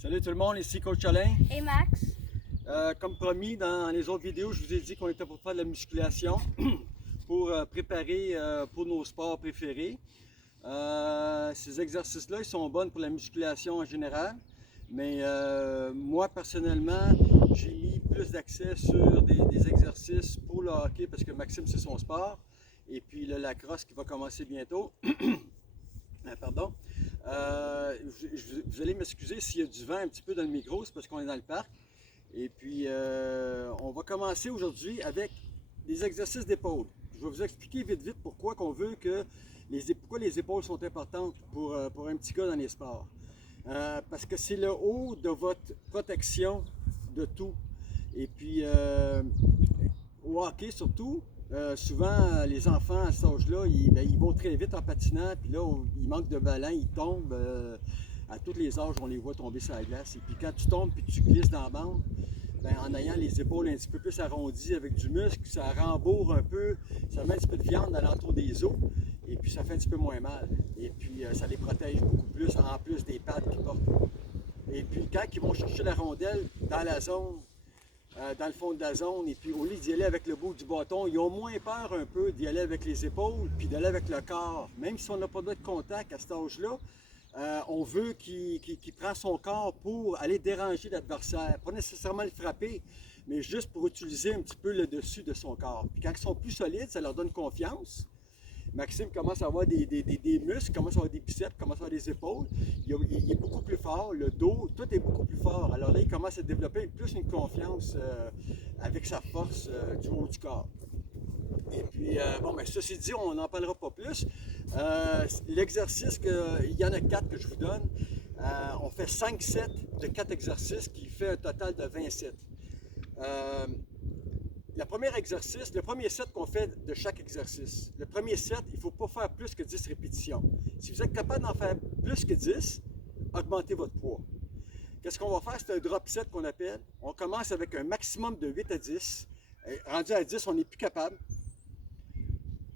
Salut tout le monde, ici Coach Alain. Et Max. Comme promis, dans les autres vidéos, je vous ai dit qu'on était pour faire de la musculation, pour préparer pour nos sports préférés. Ces exercices-là, ils sont bons pour la musculation en général, mais moi personnellement, j'ai mis plus d'accès sur des exercices pour le hockey parce que Maxime, c'est son sport, et puis le lacrosse qui va commencer bientôt. Pardon. Vous allez m'excuser s'il y a du vent un petit peu dans le micro, c'est parce qu'on est dans le parc. Et puis, on va commencer aujourd'hui avec des exercices d'épaule. Je vais vous expliquer vite pourquoi les épaules sont importantes pour un petit gars dans les sports. Parce que c'est le haut de votre protection de tout. Et puis, au hockey surtout, souvent, les enfants à cet âge-là, ils vont très vite en patinant, puis là, ils manquent de ballon, ils tombent. À tous les âges, on les voit tomber sur la glace. Et puis quand tu tombes et tu glisses dans la bande, en ayant les épaules un petit peu plus arrondies avec du muscle, ça rembourre un peu, ça met un petit peu de viande à l'entour des os, et puis ça fait un petit peu moins mal. Et puis ça les protège beaucoup plus, en plus des pads qu'ils portent. Et puis quand ils vont chercher la rondelle dans la zone, dans le fond de la zone, et puis au lieu d'y aller avec le bout du bâton, ils ont moins peur un peu d'y aller avec les épaules, puis d'aller avec le corps. Même si on n'a pas de contact à cet âge-là, on veut qu'il prenne son corps pour aller déranger l'adversaire. Pas nécessairement le frapper, mais juste pour utiliser un petit peu le dessus de son corps. Puis quand ils sont plus solides, ça leur donne confiance. Maxime commence à avoir des muscles, commence à avoir des biceps, commence à avoir des épaules. Il est beaucoup plus fort, le dos, tout est beaucoup plus fort. Alors là, il commence à développer plus une confiance avec sa force du haut du corps. Et puis, ceci dit, on n'en parlera pas plus. L'exercice, il y en a 4 que je vous donne. On fait 5 sets de 4 exercices qui fait un total de 20 sets. Le premier set qu'on fait de chaque exercice, le premier set, il ne faut pas faire plus que 10 répétitions. Si vous êtes capable d'en faire plus que 10, augmentez votre poids. Qu'est-ce qu'on va faire? C'est un drop set qu'on appelle. On commence avec un maximum de 8 à 10. Rendu à 10, on n'est plus capable.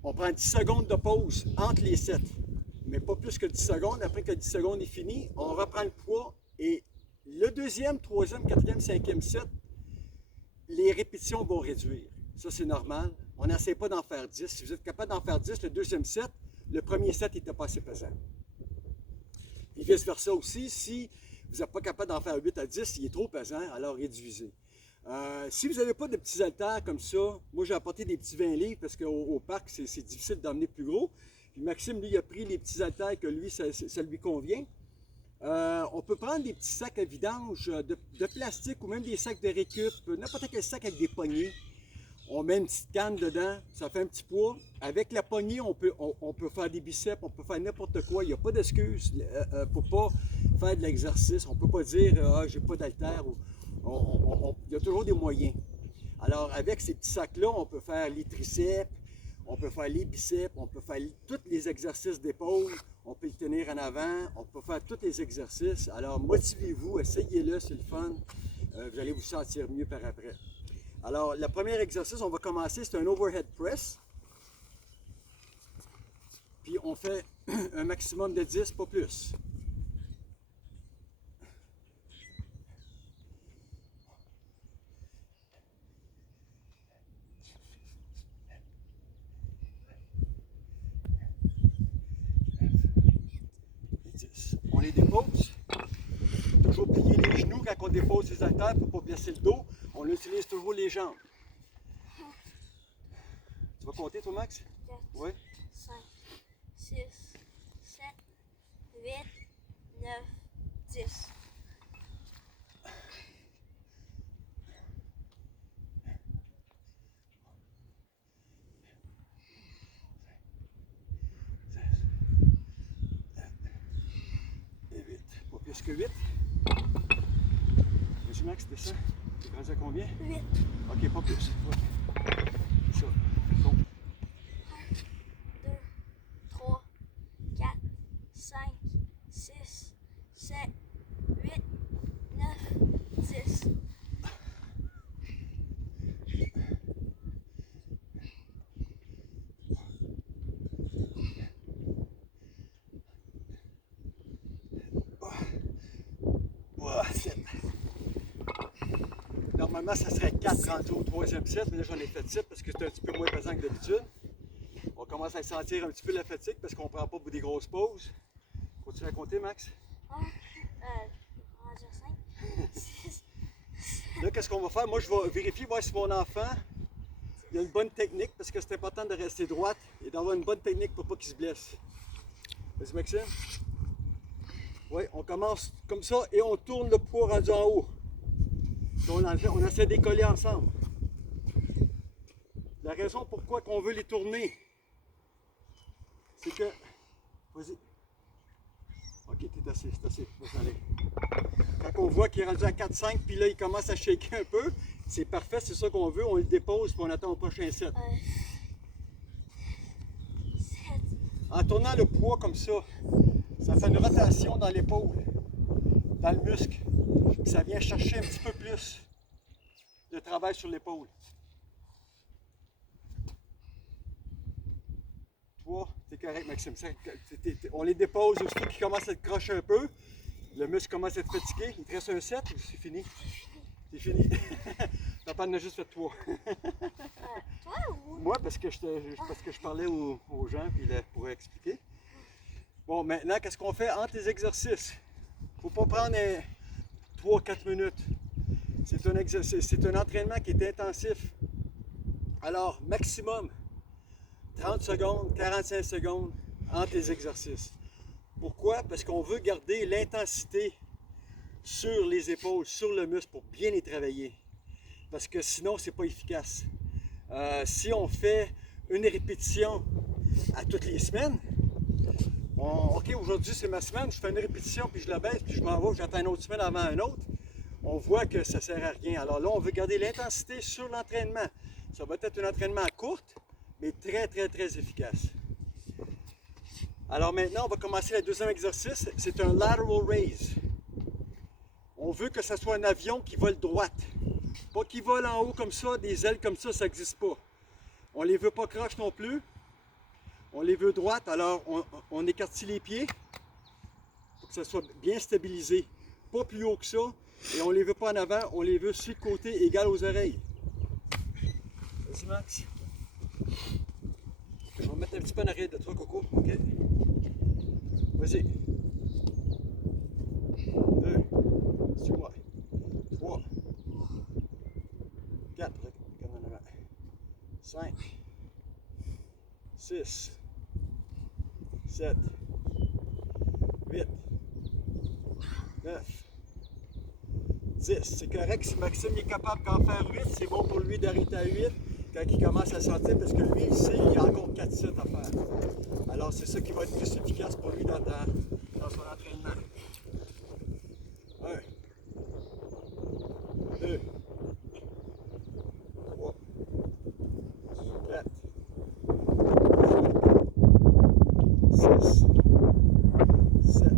On prend 10 secondes de pause entre les sets, mais pas plus que 10 secondes. Après que 10 secondes est fini, on reprend le poids et le deuxième, troisième, quatrième, cinquième set, les répétitions vont réduire. Ça, c'est normal. On n'essaie pas d'en faire 10. Si vous êtes capable d'en faire 10, le deuxième set, le premier set n'était pas assez pesant. Et vice-versa aussi, si vous n'êtes pas capable d'en faire 8 à 10, il est trop pesant, alors réduisez. Si vous n'avez pas de petits haltères comme ça, moi j'ai apporté des petits 20 livres parce qu'au parc, c'est difficile d'emmener plus gros. Puis Maxime, lui, il a pris les petits haltères que lui, ça lui convient. On peut prendre des petits sacs à vidange de plastique ou même des sacs de récup, n'importe quel sac avec des poignées. On met une petite canne dedans, ça fait un petit poids. Avec la poignée, on peut faire des biceps, on peut faire n'importe quoi. Il n'y a pas d'excuse pour ne pas faire de l'exercice. On ne peut pas dire « Ah, j'ai pas d'haltère » il y a toujours des moyens. Alors, avec ces petits sacs-là, on peut faire les triceps, on peut faire les biceps, on peut faire tous les exercices d'épaule, on peut le tenir en avant, on peut faire tous les exercices. Alors, motivez-vous, essayez-le, c'est le fun. Vous allez vous sentir mieux par après. Alors, le premier exercice, on va commencer, c'est un overhead press. Puis, on fait un maximum de 10, pas plus. On les dépose. Toujours plier les genoux quand on dépose les haltères pour ne pas blesser le dos. On utilise toujours les jambes. Tu vas compter toi, Max? 4, Oui. 5, 6, 7, 8, 9, 10. Et 8. Pas plus que 8. Vas-y, Max, descends. Tu es rendu à combien? 8. Ok, pas plus. Ouais. Ça. Bon. 1, 2, 3, 4, 5, 6, 7, 8, 9, 10. Normalement, ça serait 4 rendus au troisième set, mais là, j'en ai fait 7 parce que c'est un petit peu moins pesant que d'habitude. On commence à sentir un petit peu la fatigue parce qu'on ne prend pas des grosses pauses. Continue à compter, Max? On va dire 5, 6, Là, qu'est-ce qu'on va faire? Moi, je vais vérifier voir si mon enfant il a une bonne technique parce que c'est important de rester droite et d'avoir une bonne technique pour pas qu'il se blesse. Vas-y, Maxime. Oui, on commence comme ça et on tourne le poids rendu en haut. On essaie de les coller ensemble. La raison pourquoi on veut les tourner, c'est que... Vas-y. Ok, t'es assez, c'est assez. Vas-y, allez. Quand on voit qu'il est rendu à 4-5, puis là, il commence à shaker un peu, c'est parfait, c'est ça qu'on veut. On le dépose, puis on attend au prochain set. 7. En tournant le poids comme ça fait une rotation dans l'épaule, dans le muscle. Puis ça vient chercher un petit peu plus de travail sur l'épaule. 3, c'est correct, Maxime. On les dépose aussitôt qu'ils commencent à être crochés un peu. Le muscle commence à être fatigué. Il te reste un 7 ou c'est fini? C'est fini. Papa en a juste fait 3. Toi ou? Moi, parce que je parlais aux gens puis ils pourraient expliquer. Bon, maintenant, qu'est-ce qu'on fait entre les exercices? Il ne faut pas prendre 3-4 minutes. C'est un entraînement qui est intensif. Alors, maximum 30 secondes, 45 secondes entre les exercices. Pourquoi? Parce qu'on veut garder l'intensité sur les épaules, sur le muscle pour bien les travailler. Parce que sinon, c'est pas efficace. Si on fait une répétition à toutes les semaines, OK, aujourd'hui c'est ma semaine, je fais une répétition, puis je la baisse, puis je m'en vais, j'attends une autre semaine avant un autre, on voit que ça ne sert à rien. Alors là, on veut garder l'intensité sur l'entraînement. Ça va être un entraînement court, mais très, très, très efficace. Alors maintenant, on va commencer le deuxième exercice. C'est un lateral raise. On veut que ce soit un avion qui vole droite. Pas qui vole en haut comme ça, des ailes comme ça n'existe pas. On ne les veut pas croche non plus. On les veut droites, alors on écartille les pieds pour que ça soit bien stabilisé. Pas plus haut que ça. Et on ne les veut pas en avant, on les veut sur le côté égal aux oreilles. Vas-y, Max. Je vais me mettre un petit peu en arrière de toi, Coco. OK. Vas-y. 2. Suis-moi. 3. 4. Regarde en avant. 5. 6. 7. 8. 9. 10. C'est correct si Maxime est capable d'en faire 8, c'est bon pour lui d'arrêter à 8 quand il commence à sentir parce que lui, il sait qu'il y a encore 4 sets à faire. Alors c'est ça qui va être plus efficace pour lui dans son entraînement. 1, 2, 3, 4, 5, 6, 7.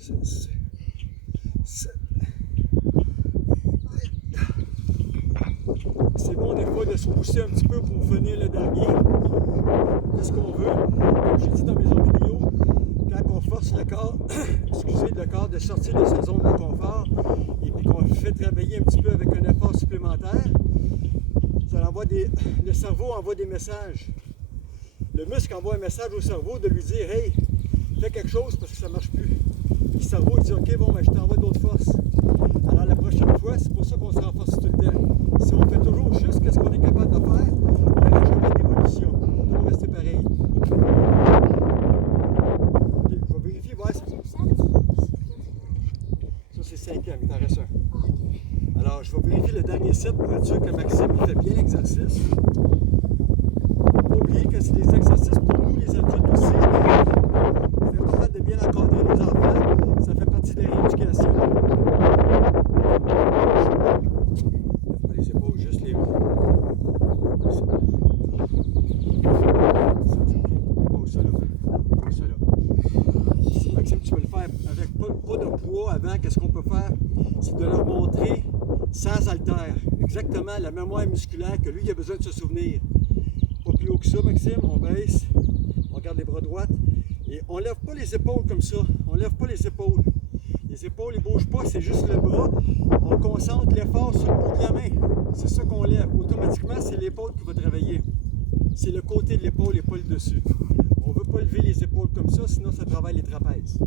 6, 7. C'est bon des fois de se pousser un petit peu pour finir le dernier. Qu'est-ce qu'on veut? Comme j'ai dit dans mes autres vidéos, quand on force le corps, excusez, le corps de sortir de sa zone de confort et puis qu'on fait travailler un petit peu avec un effort supplémentaire, le cerveau envoie des messages. Le muscle envoie un message au cerveau de lui dire « Hey, fais quelque chose parce que ça ne marche plus. » Le cerveau il dit « Ok, bon, ben, je t'envoie d'autres forces. » Alors la prochaine fois, c'est pour ça qu'on se renforce tout le temps. Si on fait toujours juste ce qu'on est capable de faire, il n'y aura jamais d'évolution. On va toujours rester pareil. Okay, je vais vérifier, voir ça. Ça c'est 5e, il t'en reste un. Alors je vais vérifier le dernier set pour être sûr que Maxime il fait bien l'exercice. Pas oublier que c'est des exercices pour nous les adultes aussi. C'est important de bien encadrer les enfants. Ça fait partie de la rééducation. Les épaules, juste les épaules, ça là. Épaules, ça là. pas de poids avant, qu'est-ce qu'on peut faire? C'est de leur montrer sans haltère, exactement la mémoire musculaire que lui il a besoin de se souvenir. Pas plus haut que ça, Maxime, on baisse, on garde les bras droits et on lève pas les épaules comme ça, on lève pas les épaules. Les épaules ne bougent pas, c'est juste le bras. On concentre l'effort sur le bout de la main. C'est ça qu'on lève. Automatiquement, c'est l'épaule qui va travailler. C'est le côté de l'épaule et pas le dessus. On ne veut pas lever les épaules comme ça, sinon ça travaille les trapèzes.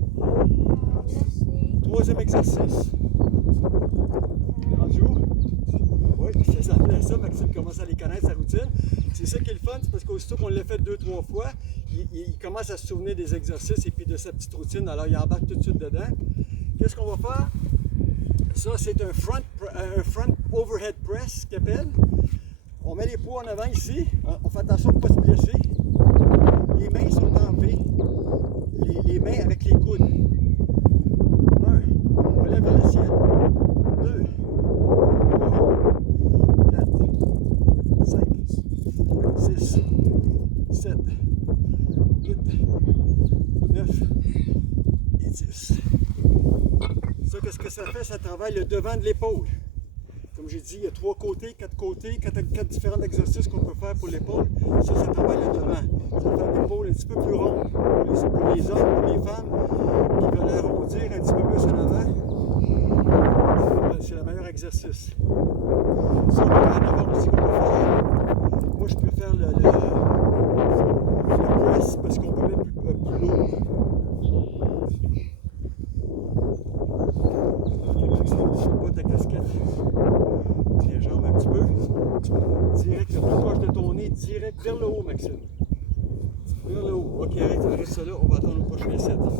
Troisième exercice. T'es rendu où? Oui, c'est ça, Maxime commence à les connaître, sa routine. C'est ça qui est le fun, c'est parce qu'aussitôt qu'on l'a fait 2-3 fois, il commence à se souvenir des exercices et puis de sa petite routine, alors il embarque tout de suite dedans. Qu'est-ce qu'on va faire? Ça, c'est un front overhead press qu'il appelle. On met les poids en avant ici. On fait attention de ne pas se blesser. Les mains sont en V. Les mains avec les coudes. 1. On lève vers le ciel. 2. 3. 4. 5. 6. 7. 8. 9. Et 10. Ça, qu'est-ce que ça fait? Ça travaille le devant de l'épaule. Comme j'ai dit, il y a 3 côtés, 4 côtés, 4 différents exercices qu'on peut faire pour l'épaule. Ça travaille le devant. Ça fait l'épaule un petit peu plus ronde. Pour les hommes, pour les femmes qui veulent arrondir un petit peu plus en avant, c'est le meilleur exercice. Ça, on peut en avant aussi qu'on peut faire. Moi, je préfère le press parce qu'on peut mettre plus lourd. Pas ta casquette. Tiens les jambes un petit peu. Direct, le plus proche de ton nez, direct vers le haut, Maxime. Vers le haut. Ok, arrête, reste ça là, on va attendre au prochain set. Par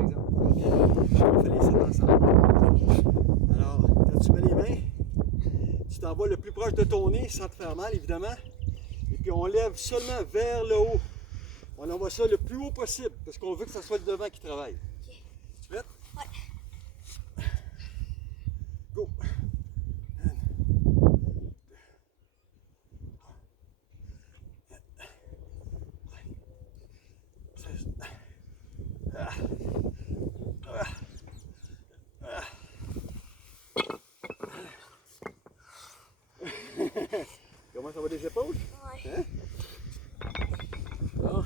exemple. On fait les sets ensemble. Alors, quand tu mets les mains, tu t'envoies le plus proche de ton nez sans te faire mal, évidemment. Et puis on lève seulement vers le haut. On envoie ça le plus haut possible, parce qu'on veut que ce soit le devant qui travaille. Tu prête? Ouais. Go! 1, 2, 3. Comment ça va les épaules? Ouais. Hein? Bon.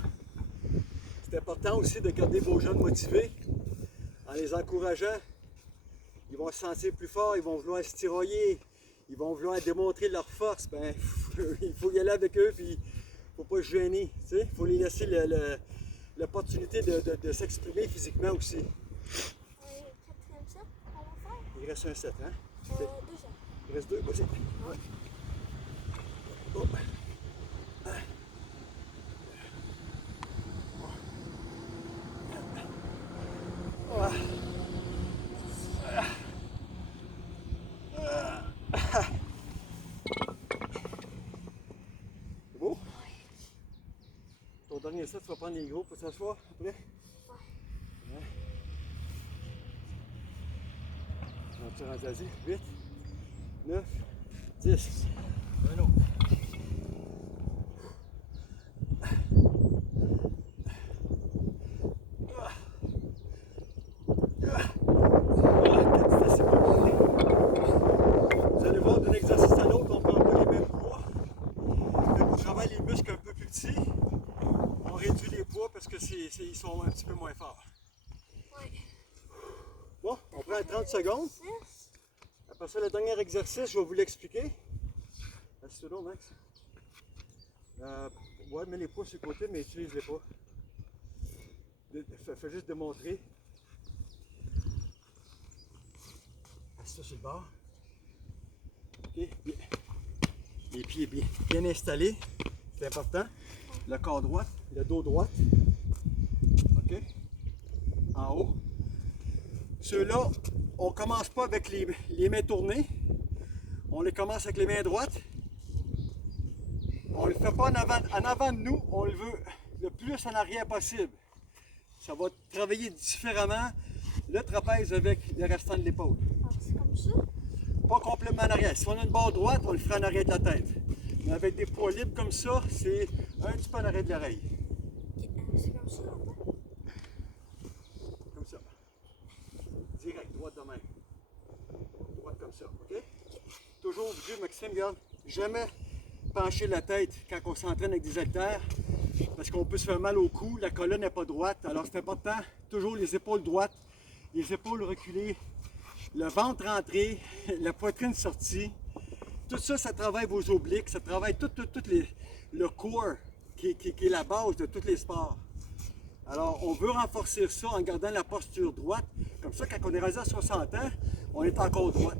C'est important aussi de garder vos jeunes motivés en les encourageant. Ils vont se sentir plus forts, ils vont vouloir se tiroyer, ils vont vouloir démontrer leur force. Ben, il faut y aller avec eux, puis il ne faut pas se gêner. Il faut les laisser l'opportunité de s'exprimer physiquement aussi. Quatrième set, on va faire? Il reste un set, hein? 2 sets. Il reste 2, vas-y. Ouais. Oh. C'est beau? Ton dernier set, tu vas prendre les gros pour s'asseoir après? Ouais. On tire en Asie. 8, 9, 10. Un autre. Vous allez voir d'un exercice à l'autre, on prend pas les mêmes poids. Mais on travaille les muscles un peu plus petits. On réduit les poids parce que ils sont un petit peu moins forts. Ouais. Bon, on prend 30 secondes. Après ça, le dernier exercice, je vais vous l'expliquer. Assieds-toi donc, Max. Ouais, mets les poids sur le côté, mais utilise-les pas. Fais juste démontrer. Assieds-toi sur le bord. Ok, bien. Les pieds bien installés. C'est important. Le corps droit, le dos droit. Ok. En haut. Ceux-là, on ne commence pas avec les mains tournées. On les commence avec les mains droites. On ne le fait pas en avant de nous, on le veut le plus en arrière possible. Ça va travailler différemment le trapèze avec le restant de l'épaule. C'est comme ça? Pas complètement en arrière. Si on a une barre droite, on le fera en arrière de la tête. Mais avec des poids libres comme ça, c'est un petit peu en arrière de l'oreille. C'est comme ça, de même. Droite comme ça, OK? Toujours obligé, Maxime, regarde, jamais pencher la tête quand on s'entraîne avec des haltères, parce qu'on peut se faire mal au cou, la colonne n'est pas droite. Alors c'est important, toujours les épaules droites, les épaules reculées, le ventre rentré, la poitrine sortie. Tout ça, ça travaille vos obliques, ça travaille tout le core qui est la base de tous les sports. Alors, on veut renforcer ça en gardant la posture droite. Comme ça, quand on est rendu à 60 ans, on est encore droit.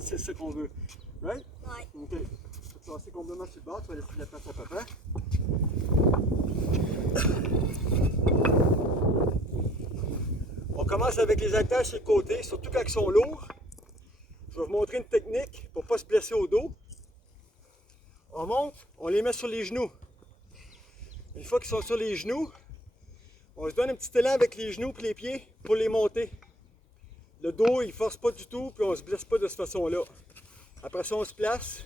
C'est ça qu'on veut. Right? Ouais. OK. Je vais passer complètement sur le bord, tu vas laisser la place à papa. On commence avec les haltères sur le côté, surtout quand ils sont lourds. Je vais vous montrer une technique pour ne pas se blesser au dos. On monte, on les met sur les genoux. Une fois qu'ils sont sur les genoux, on se donne un petit élan avec les genoux et les pieds pour les monter. Le dos, il ne force pas du tout, puis on ne se blesse pas de cette façon-là. Après ça, on se place,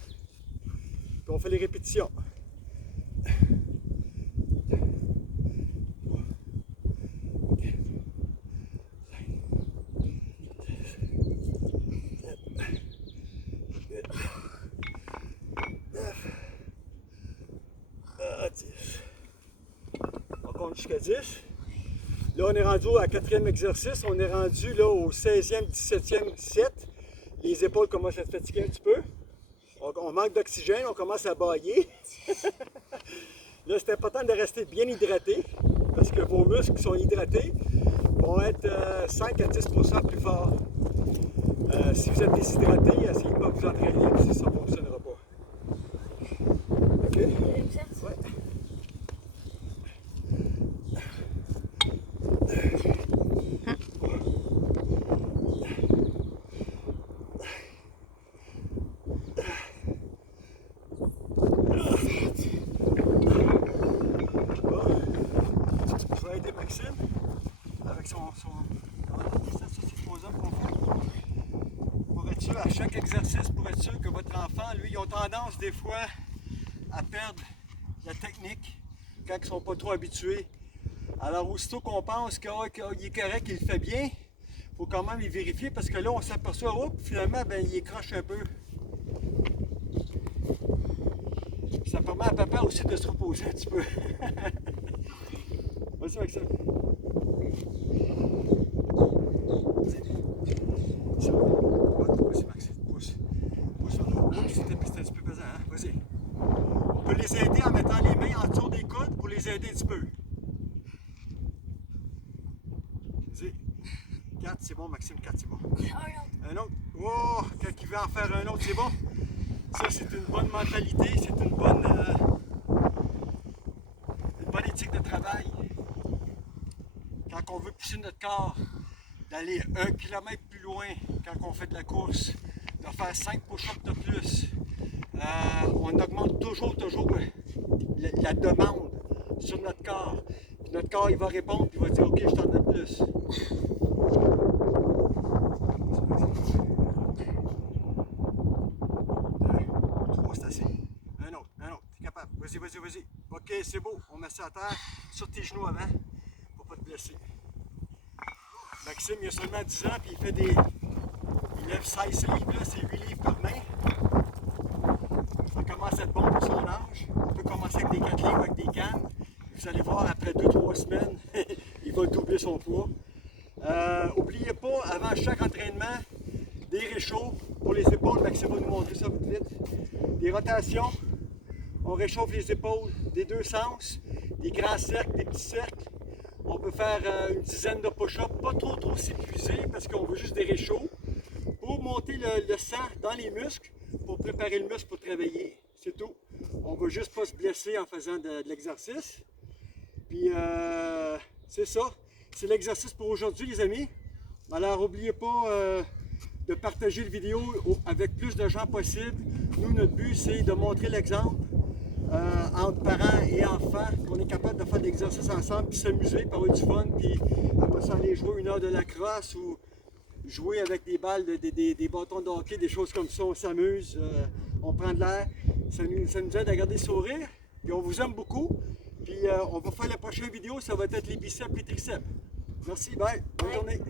puis on fait les répétitions. On compte jusqu'à 10. Là, on est rendu à 4e exercice. On est rendu là, au 16e, 17e set. Les épaules commencent à se fatiguer un petit peu. On manque d'oxygène, on commence à bâiller. Là, c'est important de rester bien hydraté parce que vos muscles qui sont hydratés vont être 5 à 10 % plus forts. Si vous êtes déshydraté, essayez pas de vous entraîner, parce que ça ne fonctionnera pas. OK? Ouais. Je vais aider Maxime avec son ça c'est 3 hommes qu'on fait. Pour être sûr, à chaque exercice, pour être sûr que votre enfant, lui, ils ont tendance des fois à perdre la technique quand ils ne sont pas trop habitués. Alors aussitôt qu'on pense qu'il est correct, qu'il le fait bien, il faut quand même y vérifier parce que là on s'aperçoit, oh, finalement ben, il écroche un peu. Ça permet à papa aussi de se reposer un petit peu. Vas-y Maxime. Vas-y Maxime, pousse. Pousse vers le haut. C'est un petit peu pesant, hein? Vas-y. On peut les aider en mettant les mains en dessous des coudes pour les aider un petit peu. Vas-y. 4, c'est bon Maxime, 4, c'est bon. Un autre. Oh, quand il veut en faire un autre, c'est bon. Ça, c'est une bonne mentalité, c'est une bonne éthique de travail. Quand on veut pousser notre corps, d'aller 1 km plus loin quand on fait de la course, de faire 5 push-ups de plus, on augmente toujours la demande sur notre corps. Puis notre corps, il va répondre, puis il va dire, OK, je t'en donne plus. 3, c'est assez. Un autre, t'es capable. Vas-y, vas-y, vas-y. OK, c'est beau. On met ça à terre, sur tes genoux avant, pour ne pas te blesser. Maxime, il a seulement 10 ans, puis il lève 16 livres, là, c'est 8 livres par main. Ça commence à être bon pour son âge. On peut commencer avec des 4 livres, avec des cannes. Vous allez voir, après 2-3 semaines, il va doubler son poids. N'oubliez pas, avant chaque entraînement, des réchauds pour les épaules. Maxime va nous montrer ça vite vite. Des rotations. On réchauffe les épaules des deux sens. Des grands cercles, des petits cercles. On peut faire une dizaine de push-ups, pas trop s'épuiser parce qu'on veut juste des réchauds pour monter le sang dans les muscles, pour préparer le muscle pour travailler. C'est tout. On ne veut juste pas se blesser en faisant de l'exercice. Puis c'est ça. C'est l'exercice pour aujourd'hui, les amis. Alors, n'oubliez pas de partager la vidéo avec plus de gens possible. Nous, notre but, c'est de montrer l'exemple entre parents et enfants, qu'on est capable de faire des exercices ensemble, puis s'amuser, puis avoir du fun, puis après ça, aller jouer 1 heure de lacrosse ou jouer avec des balles, des bâtons de hockey, des choses comme ça. On s'amuse, on prend de l'air. Ça nous aide à garder le sourire. Puis on vous aime beaucoup. Puis on va faire la prochaine vidéo, ça va être les biceps et les triceps. Merci, bye. Bonne journée.